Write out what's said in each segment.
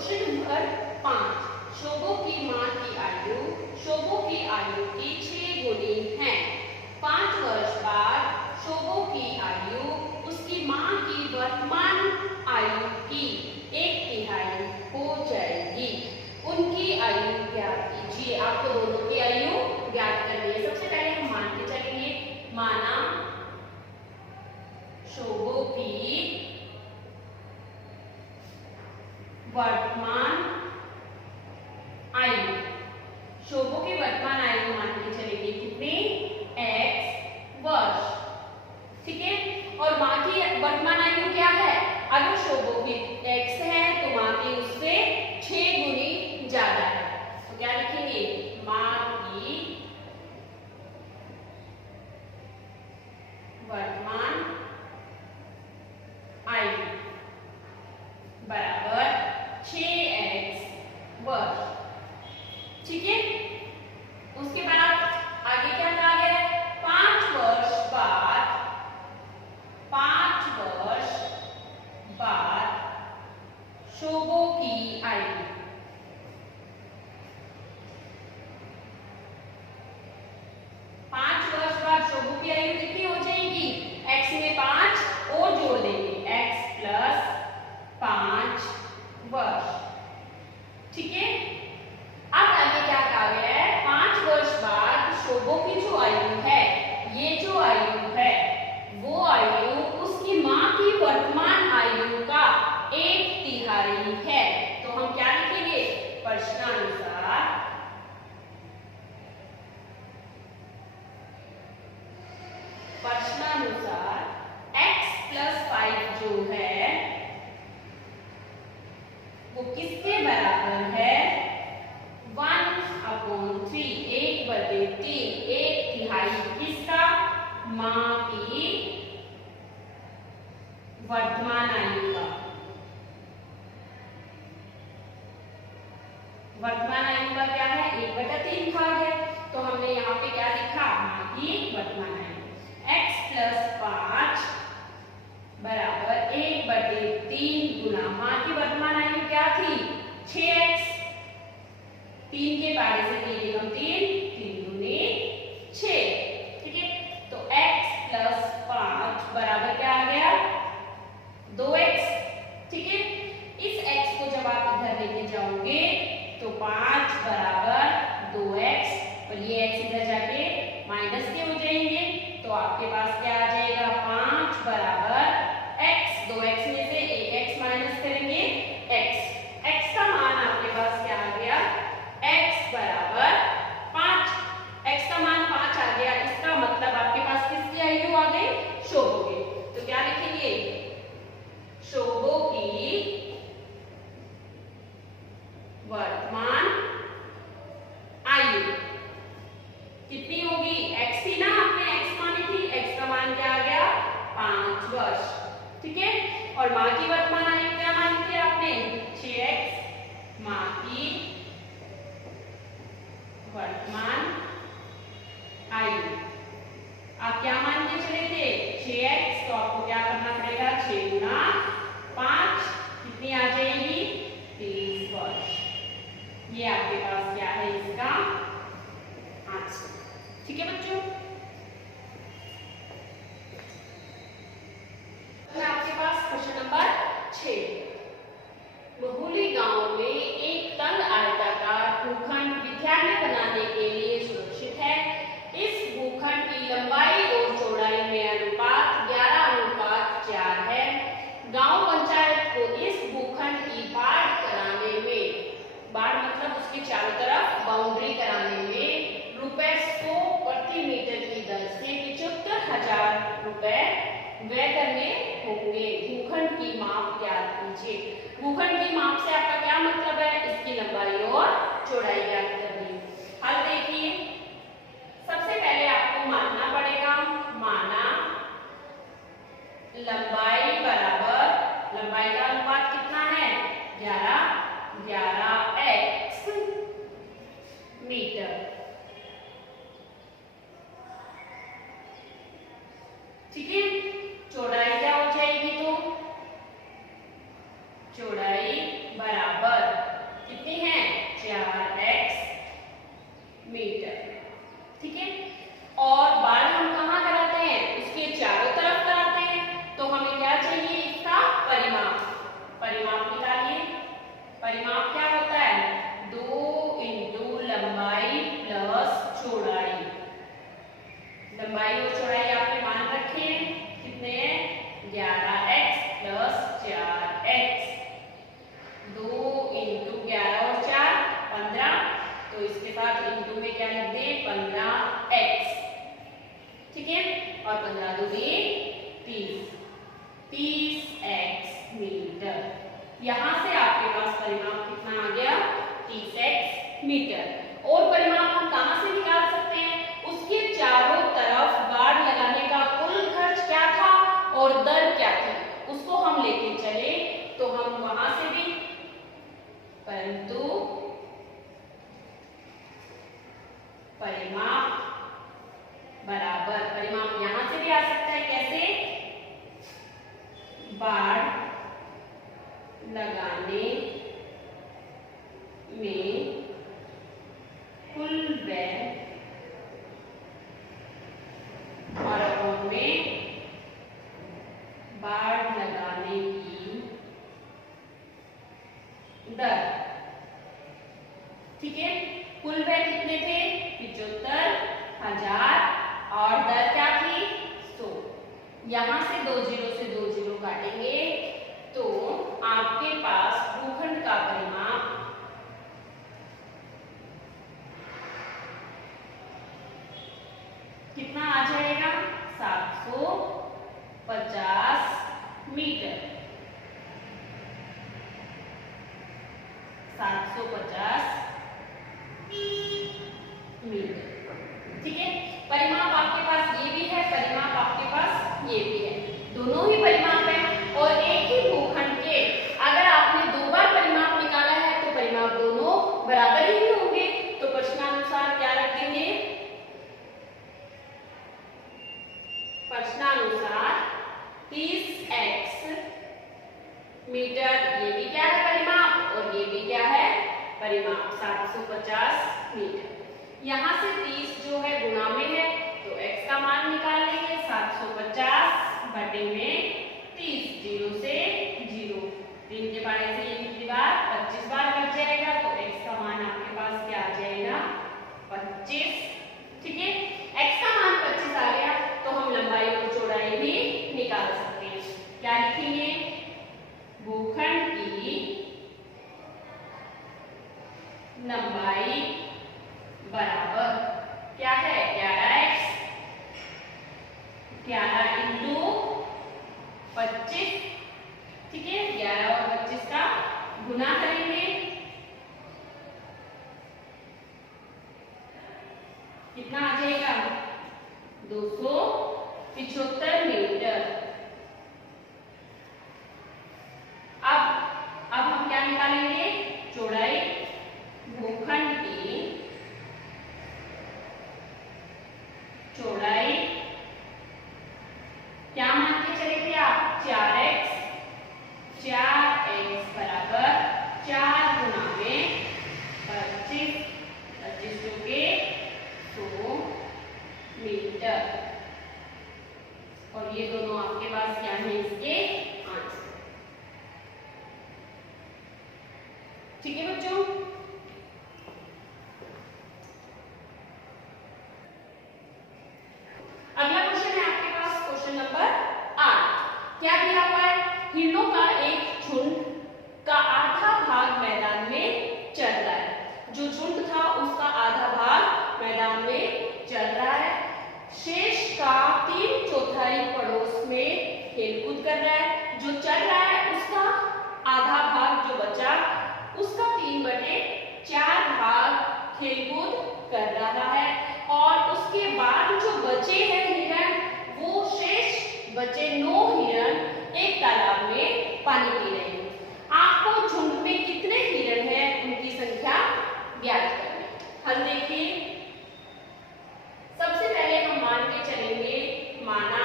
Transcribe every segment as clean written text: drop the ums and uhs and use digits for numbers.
Question number 5, शोभो की माँ की आयु शोभो की आयु की 6 गुनी है। 5 वर्ष बाद शोभो की आयु उसकी माँ की वर्तमान आयु की 1/3 हो जाएगी। उनकी आयु ज्ञात कीजिए। आपको दोनों की आयु ज्ञात करनी है। सबसे पहले हम मान के चलेंगे, माना शोभो की वर्तमान आयु, शोभो की वर्तमान आयु मान के चलेंगे कितनी, x वर्ष, ठीक है। और माँ की वर्तमान आयु क्या है, अगर शोभो की x है तो माँ की उससे 6 गुनी ज्यादा है, तो क्या लिखेंगे, माँ की वर्तमान आयु बराबर 6x वर्ष, ठीक है। उसके बाद आगे क्या कहा गया है, 5 वर्ष बाद 5 वर्ष बाद शोभो की आयु, 5 वर्ष बाद शोभो की आयु कितनी हो जाएगी, x में 5 और जोड़ देंगे, x प्लस 5 वर्ष, ठीक है। अब आगे क्या कहा गया है, 5 वर्ष बाद शोभो की जो आयु है, ये जो आयु है वो आयु उसकी माँ की वर्तमान आयु का 1/3 है। तो हम क्या लिखेंगे, प्रश्नानुसार x प्लस 5 जो है वो किसके बराबर है, 1/3, 1/3, 1/3 किसका, माँ की वर्तमान आयु का। वर्तमान आयु का क्या है, 1/3 भाग है, तो हमने यहाँ पे क्या लिखा, माँ की वर्तमान आयु, x प्लस 5 बराबर 1/3 गुना माँ की वर्तमान आयु क्या थी, 6x, 3 के पारे से 3 एकम 3, 3 दूनी 6, ठीक है। तो x प्लस 5 बराबर क्या आ गया, 2x, ठीक है। इस x को जब आप इधर लेके जाओगे तो 5 बराबर 2x, और ये x इधर जाके माइनस के हो जाएंगे, तो आपके पास क्या आ जाएगा, 5 बराबर x, 2x में से 1x माइनस करेंगे x का मान आपके पास क्या आ गया, x बराबर 5, x का मान 5 आ गया, इसका मतलब आपके पास किसकी आयु आ गई, शोभो की। तो क्या लिखेंगे, शोभो की वर्तमान आयु कितनी होगी, x थी ना, आपने x मानी थी, x का मान क्या आ गया, 5 वर्ष, ठीक है। और माँ 11 और 4 15, तो इसके साथ इंटू में क्या लिख दे 15x, ठीक है, और 15 दूनी 30, 30x मीटर। यहाँ से आपके पास परिमाप कितना आ गया 30x मीटर। और परिमाप हम कहाँ से निकाल सकते हैं, उसके चारों तरफ गार्ड लगाने का कुल खर्च क्या था और दर क्या थी, उसको हम लेके चले तो हम वहां से भी, परंतु परिमाप बराबर, परिमाप यहां से भी आ सकता है, कैसे, बाड़ लगाने में कुल व्यय और अकाउंट में बाड़ लगाने की दर, ठीक है। कुल व्यय कितने थे 75,000 और दर क्या थी 100। यहां से 2 जीरो काटेंगे तो आपके पास भूखंड का परिमाप कितना आ जाएगा 750 मीटर, 750 मीटर, ठीक है। परिमाप आपके पास ये भी है, परिमाप आपके पास ये भी है, दोनों ही परिमाप है। और एक ही भूखंड के अगर आपने 2 बार परिमाप निकाला है तो परिमाप दोनों बराबर ही होंगे, तो प्रश्नानुसार क्या रख देंगे, प्रश्नानुसार 30x मीटर, ये भी क्या है परिमाप और ये भी क्या है परिमाप 750 मीटर। यहां से 30 जो है गुणा में है तो x का मान निकाल लेंगे, 750 बटे में 30, 0 से 0, 3 के पारे से ये कितनी बार 25 बार कट जाएगा, तो x का मान आपके पास क्या आ जाएगा 25, ठीक है। x का मान 25 आ गया तो हम लंबाई और चौड़ाई भी निकाल सकते हैं। क्या लिखेंगे, भूखंड की लंबाई बराबर क्या है 11x, 11 इंटू 25, ठीक है, 11 और 25 का गुना करेंगे, कितना आ जाएगा 275 मीटर। अब हम क्या निकालेंगे, चौड़ाई, भूखंड की चौड़ाई क्या मान के चले थे आप 4x, 4x बराबर 4 गुना में 25, 25 के 100 मीटर, और ये दोनों आपके पास क्या है इसके आंसर, ठीक है बच्चों। अगला क्वेश्चन है आपके पास क्वेश्चन नंबर 8। क्या दिया हुआ है, हिरणों का एक झुंड का आधा भाग मैदान में चल रहा है, जो झुंड था उसका आधा भाग मैदान में चल रहा है, शेष का 3/4 पड़ोस में खेलकूद कर रहा है, जो चल रहा है उसका आधा भाग जो बचा उसका 3/4 भाग खेलकूद कर रहा है, और उसके बाद जो बचे हैं हिरण, वो शेष बचे 9 हिरण एक तालाब में पानी पी रहे हैं। आपको झुंड में कितने हिरण हैं उनकी संख्या ज्ञात करनी। हल देखिए, सबसे पहले हम मान के चलेंगे, माना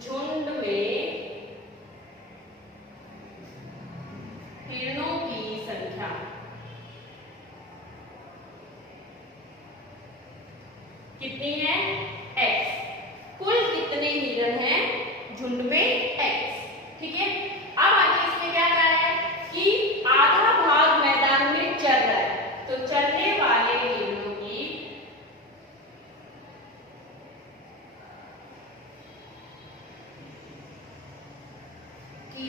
झुंड में हिरणों की संख्या कितनी है x, कुल कितने हिरण हैं झुंड में x, ठीक है। अब आगे इसमें क्या कहा है कि आधा भाग मैदान में चल रहा है, तो चलने वाले हिरणों की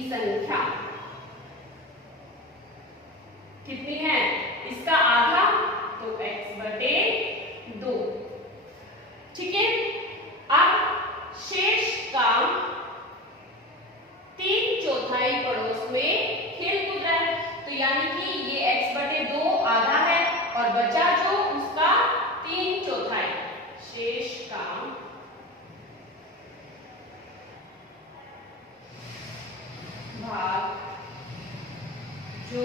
संख्या कितनी है, इसका आधा, तो x/2। ठीक है। अब शेष का 3/4 पड़ोस में खेल कूद रहा है, तो यानी कि ये x/2 आधा है और बचा जो उसका 3/4 शेष का भाग जो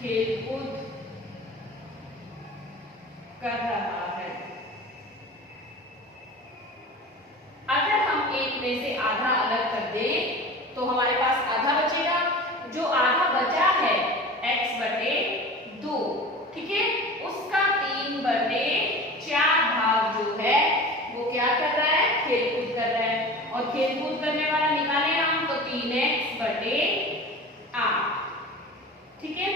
खेलकूद कर रहा है। अगर हम एक में से आधा अलग कर दें तो हमारे पास आधा बचेगा, जो आधा बचा है x/2, ठीक है, उसका 3/4 भाग जो है वो क्या कर रहा है, खेलकूद कर रहा है। और खेलकूद करने वाला निकाले हम तो 3x/8। ठीक है।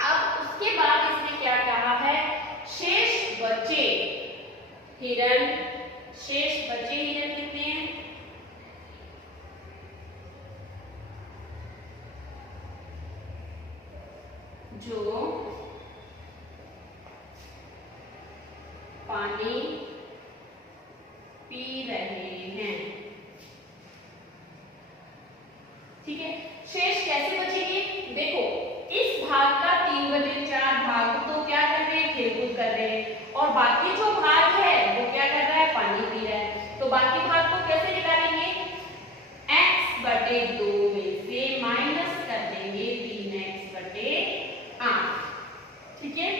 अब उसके बाद इसने क्या कहा है, शेष बचे हिरण, शेष बचे हिरण कितने हैं, जो पानी पी रहे हैं। ठीक है। शेष कैसे बचेगी, देखो इस भाग का 3/4 भाग तो क्या कर रहे हैं, खेलकूद कर रहे हैं, और बाकी जो भाग है वो क्या कर रहा है, पानी पी रहा है। तो बाकी भाग को कैसे निकालेंगे, x/2 में से माइनस कर देंगे 3x/8। ठीक है।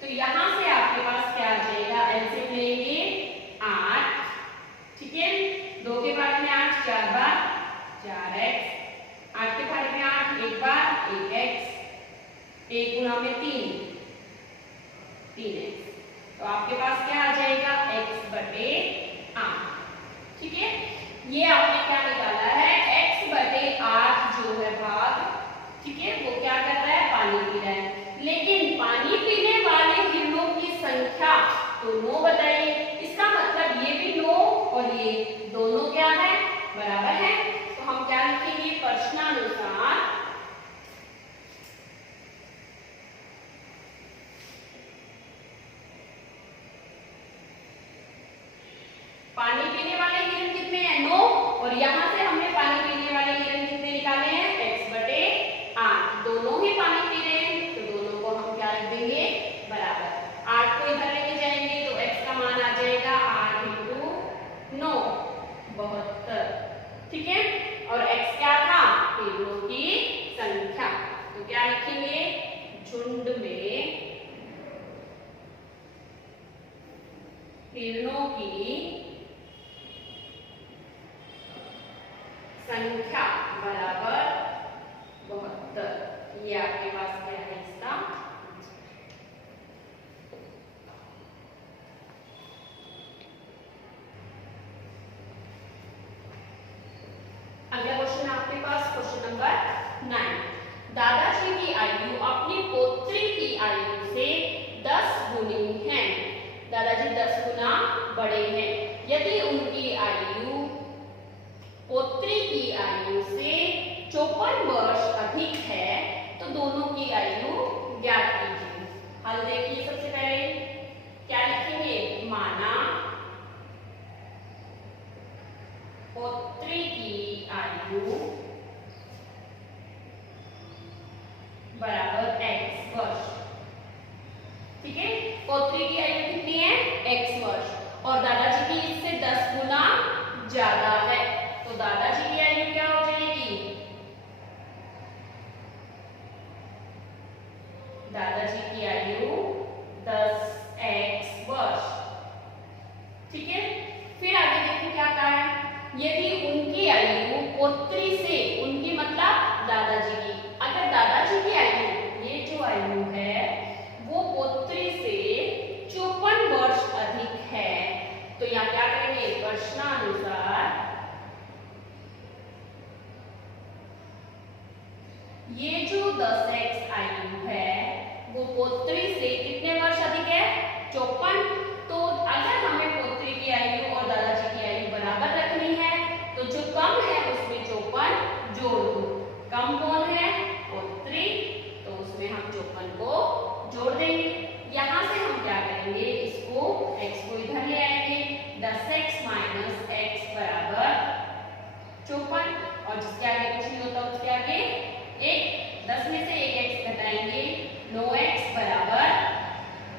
तो यहां से आपके पास क्या आ जाएगा, एलसीएम लेंगे 8। ठीक है। 2 के भाग में 8, 4 बार 4x, 8 के भाग में 8, 1 बार 1x, 1 गुणा में 3x। तो आपके पास क्या आ जाएगा, x/8। ठीक है। ये आपने क्या निकाला है, x/8 जो है भाग, ठीक है, वो क्या कर रहा है, पानी पी रहा है। लेकिन पानी पीने वाले हिरणों की संख्या तो 9 बताइए, इसका मतलब ये भी 9 और ये दोनों क्या है, बराबर है। तो हम क्या लिखेंगे, प्रश्नानुसार पानी पीने वाले हिरण कितने हैं, 9, और यहां से हमने पानी पीने वाले हिरण कितने निकाले हैं, x/8। दोनों ही पानी पी रहे हैं तो दोनों को हम क्या रख देंगे, बराबर। 8 को इधर लेके जाएंगे तो x का मान आ जाएगा 8 × 9, 72। ठीक है। और x क्या था, हिरणों की संख्या, तो क्या लिखेंगे, झुंड में हिरणों की संख्या बराबर 72। ये आपके पास क्या है, इसका अगला क्वेश्चन आपके पास, क्वेश्चन नंबर 9। दादाजी की आयु अपनी पोत्री की आयु से 10 गुनी है। दादाजी 10 गुना बड़े हैं। यदि उनकी आयु पोत्री की आयु से 54 वर्ष अधिक है तो दोनों की आयु ज्ञात कीजिए। हल देखिए, सबसे पहले क्या लिखेंगे, माना पोत्री की आयु बराबर x वर्ष। ठीक है। पोत्री की आयु कितनी है, x वर्ष, और दादाजी की इससे 10 गुना ज्यादा है, तो दादाजी की आयु क्या हो जाएगी, दादाजी की आयु 10x वर्ष। ठीक है। फिर आगे देखिए क्या कहा है, यदि उनकी आयु पोत्री से, उनकी मतलब दादाजी की, अगर दादाजी की आयु, ये जो आयु है वो पोत्री से 54 वर्ष अधिक है, तो यहाँ क्या करेंगे, प्रश्नानुसार ये जो 10x आयु है वो पोत्री से कितने वर्ष अधिक है, 54। तो अगर हमें पोत्री की आयु और दादाजी की आयु बराबर रखनी है तो जो कम है उसमें 54 जोड़ दो। कम कौन है, जोड़ देंगे। यहाँ से हम क्या करेंगे, इसको x को इधर ले आएंगे, 10x माइनस x बराबर 54, और जिसके आगे कुछ नहीं होता उसके आगे एक, 10 में से एक x घटाएंगे, 9x बराबर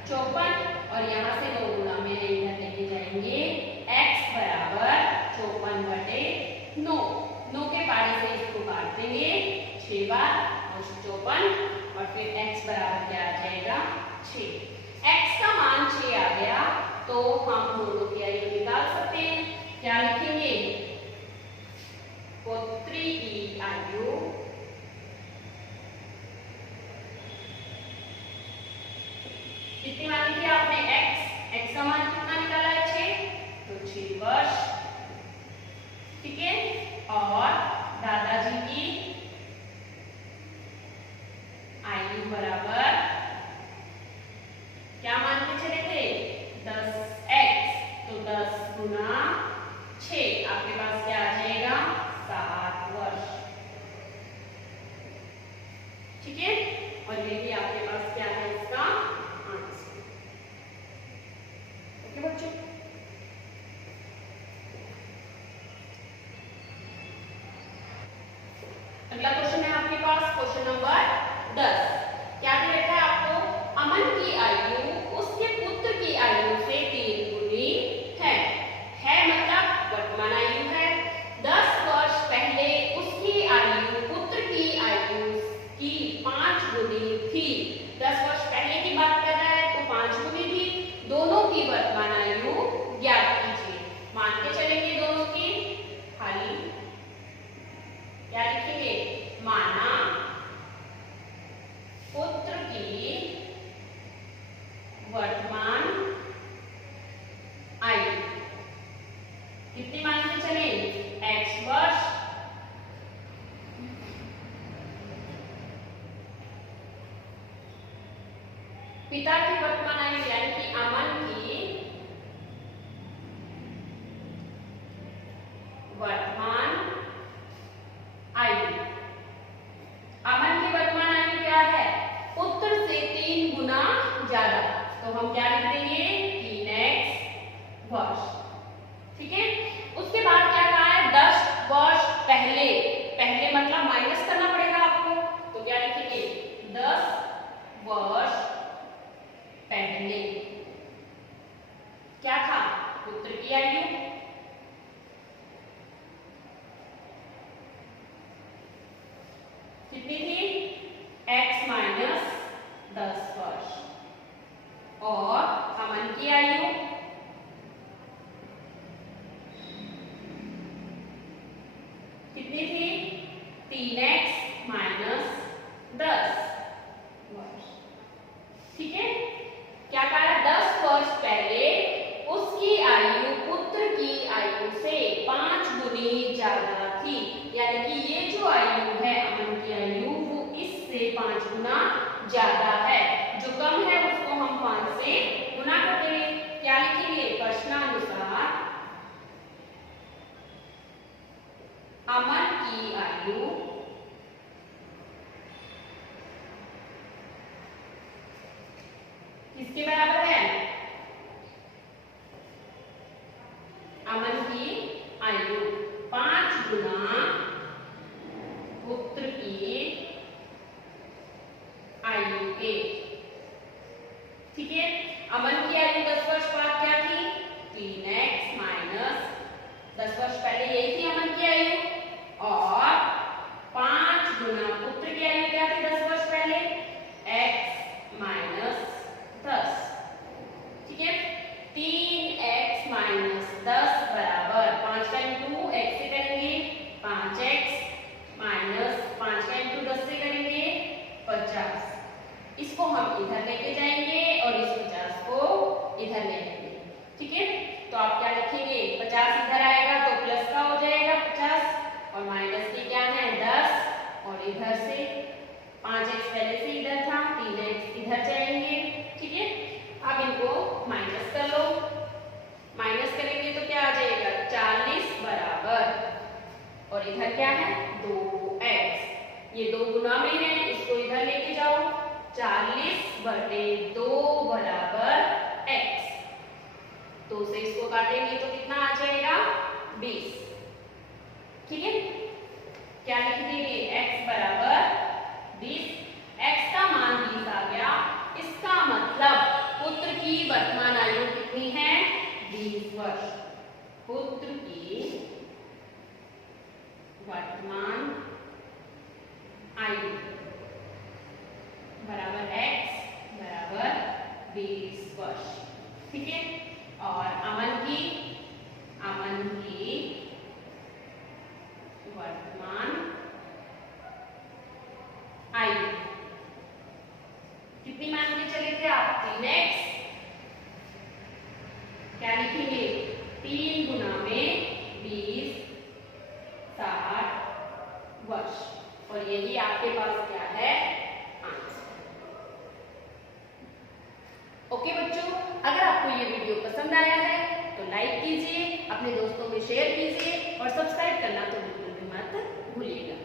54, और यहाँ से 9 गुना में इधर लेके जाएंगे, x बराबर 54/9, 9 के पारे से इसको काट देंगे 6 बार और 54, और फिर x बराबर क्या आ जाएगा 6। x का मान 6 आ गया तो हम दोनों की आयु निकाल सकते हैं। क्या लिखेंगे, पुत्री की आयु कितनी मानी थी आपने, x का मान कितना निकाला है 6, तो 6 वर्ष, ठीक है। और दादाजी की आयु बराबर क्या मान के चले थे 10x, तो 10 गुना 6 आपके पास क्या आ जाएगा 7 वर्ष, ठीक है। और ये भी आपके पास क्या है इसका आंसर, ओके बच्चों। अगला क्वेश्चन है आपके पास, क्वेश्चन नंबर 10। क्या दे रखा है आपको, अमन की आयु उसके पुत्र की आयु से 3 गुनी है मतलब वर्तमान आयु है। 10 वर्ष पहले उसकी आयु पुत्र की आयु की 5 गुनी थी। 10 वर्ष पहले की बात कर रहा है तो 5 गुनी थी। दोनों की वर्तमान आयु ज्ञात कीजिए। मान के चलेंगे दोनों की, खाली क्या लिखेंगे, माना पुत्र की वर्तमान आयु कितनी मान के चले, x वर्ष, पिता की वर्तमान आयु यानी कि अमन की वर्तमान आयु, अमन की वर्तमान आयु क्या है, पुत्र से 3 गुना ज्यादा, तो हम क्या लिख देंगे 3x वर्ष, ठीक है। उसके बाद क्या कहा है 10 वर्ष पहले, पहले मतलब माइनस करना पड़ेगा आपको, तो क्या लिखेंगे 10 वर्ष पहले क्या था, पुत्र की आयु, कितनी थी x माइनस 10 वर्ष, और अमन की आयु कितनी थी 3x माइनस 10 वर्ष, ठीक है। क्या कहा है 10 वर्ष पहले उसकी आयु पुत्र की आयु से 5 गुनी ज्यादा थी, यानी कि ये जो आयु है अमन की आयु वो इससे 5 गुना ज्यादा है। जो कम है उसको हम 5 से गुना कर देंगे। क्या लिखेंगे, प्रश्नानुसार अमन की आयु किसके बराबर है, अमन की आयु 5 गुना पुत्र की आयु के, ठीक है। अमन की आयु 10 वर्ष बाद क्या थी 3x माइनस 10 वर्ष पहले यही थी अमन की आयु, और 5 गुना पुत्र की आयु क्या थी 10 वर्ष पहले x माइनस 10, ठीक है। 3x माइनस 10 बराबर 5 का इंटू x से करेंगे 5x माइनस 5 का इंटू 10 से करेंगे 50। इसको हम इधर लेके जाएंगे और इस 50 को इधर ले जाएंगे, ठीक है। तो आप क्या लिखेंगे 50 इधर आएगा तो प्लस का हो जाएगा 50, और माइनस की क्या है 10, और इधर से 5x पहले से इधर था 3x इधर जाएंगे, ठीक है। अब इनको माइनस कर लो, माइनस करेंगे तो क्या आ जाएगा 40 बराबर, और इधर क्या है 2x, ये 2 गुना में है इसको इधर लेके जाओ, 40 बटे 2 बराबर x। तो से इसको काटेंगे तो कितना आ जाएगा 20। ठीक है, क्या लिख देंगे x बराबर 20। x का मान 20 आ गया, इसका मतलब पुत्र की वर्तमान आयु कितनी है 20 वर्ष। पुत्र की वर्तमान आयु बराबर x बराबर 20 वर्ष। ठीक है, और अमन की वर्तमान आयु कितनी मान के चले थे आप 3x। क्या लिखेंगे 3 गुना में 20 60 वर्ष, और यही आपके पास क्या है आंसर। ओके बच्चों, अगर आपको ये वीडियो पसंद आया है तो लाइक कीजिए, अपने दोस्तों में शेयर कीजिए और सब्सक्राइब करना तो बिल्कुल भी मत भूलिएगा।